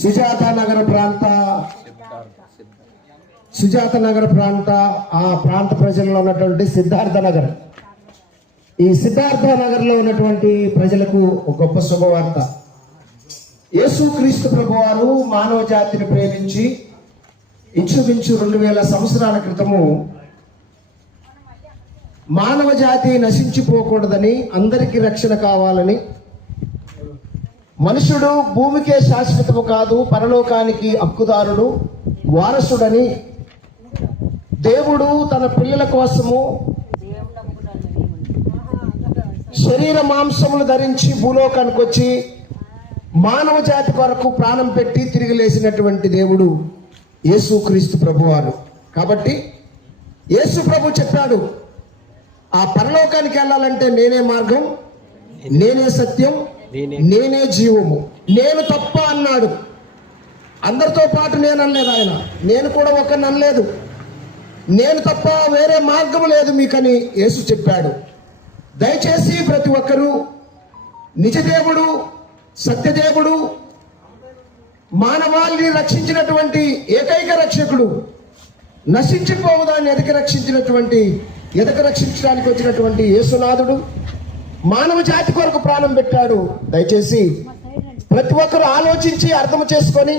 సుజాత నగర ప్రాంత సుజాత నగర ప్రాంత ఆ ప్రాంత ప్రజల్లో ఉన్నటువంటి సిద్ధార్థ నగర్. ఈ సిద్ధార్థ నగర్లో ఉన్నటువంటి ప్రజలకు ఒక గొప్ప శుభవార్త. యేసుక్రీస్తు ప్రభువారు మానవ జాతిని ప్రేమించి ఇంచుమించు రెండు వేల సంవత్సరాల క్రితము మానవ జాతి నశించిపోకూడదని అందరికీ రక్షణ కావాలని మనుషుడు భూమికే శాశ్వతము కాదు పరలోకానికి హక్కుదారుడు వారసుడని దేవుడు తన పిల్లల కోసము శరీర మాంసములు ధరించి భూలోకానికి వచ్చి మానవ జాతి కొరకు ప్రాణం పెట్టి తిరిగి లేచినటువంటి దేవుడు యేసుక్రీస్తు ప్రభువారు. కాబట్టి యేసు ప్రభు చెప్పాడు ఆ పరలోకానికి వెళ్ళాలంటే నేనే మార్గం నేనే సత్యం నేనే. జీవము. నేను తప్ప అన్నాడు. అందరితో పాటు నేను అనలేదు ఆయన. నేను కూడా ఒకరిని అనలేదు. నేను తప్ప వేరే మార్గం లేదు మీకని యేసు చెప్పాడు. దయచేసి ప్రతి ఒక్కరూ నిజదేవుడు సత్యదేవుడు మానవాళిని రక్షించినటువంటి ఏకైక రక్షకుడు నశించిపోవదాన్ని ఎదక రక్షించినటువంటి ఎదక రక్షించడానికి వచ్చినటువంటి యేసునాథుడు. మానవ జాతి కొరకు ప్రాణం పెట్టాడు. దయచేసి ప్రతి ఒక్కరు ఆలోచించి అర్థం చేసుకొని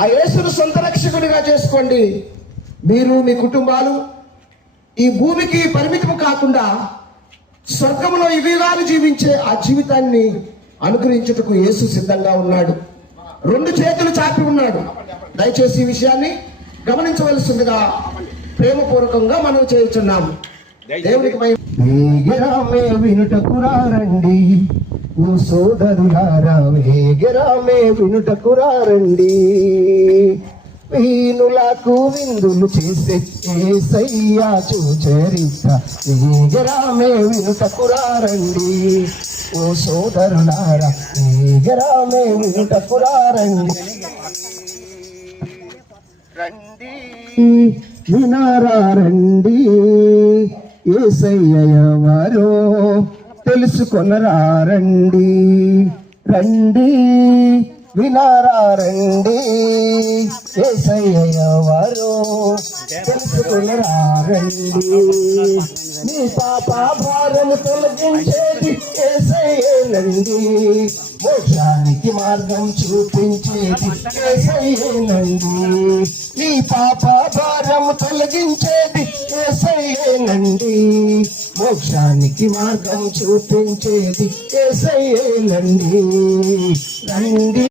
ఆ యేసును సొంత రక్షకుడిగా చేసుకోండి. మీరు మీ కుటుంబాలు ఈ భూమికి పరిమితం కాకుండా స్వర్గంలో యుగాలు జీవించే ఆ జీవితాన్ని అనుగ్రహించుటకు యేసు సిద్ధంగా ఉన్నాడు. రెండు చేతులు చాపి ఉన్నాడు. దయచేసి ఈ విషయాన్ని గమనించవలసిందిగా ప్రేమపూర్వకంగా మనం చేయుచున్నాము. దేవునికి వేగరామే వినుటకురారండి ఓ సోదరులారా వేగరామే వినుటకురారండి వీనులకు విందులు చేసే ఏసయ్యా చూచరిత వేగరామే వినుటకురారండి ఓ సోదరులారా వేగరామే వినుటకురారండి రండి. వినారా రండి. ఏసయ్యవారో తెలుసుకొనరారండి. రండి వినారండి ఏసయ్యవారు రండి ఏసయ్యవారో నీ పాప భారము తొలగించేది ఏసయ్యేనండి. మోక్షానికి మార్గం చూపించేది ఏసయ్యేనండి. నీ పాప ఏసయ్యేనండి మోక్షానికి మార్గం చూపించేది ఏసయ్యేనండి రండి.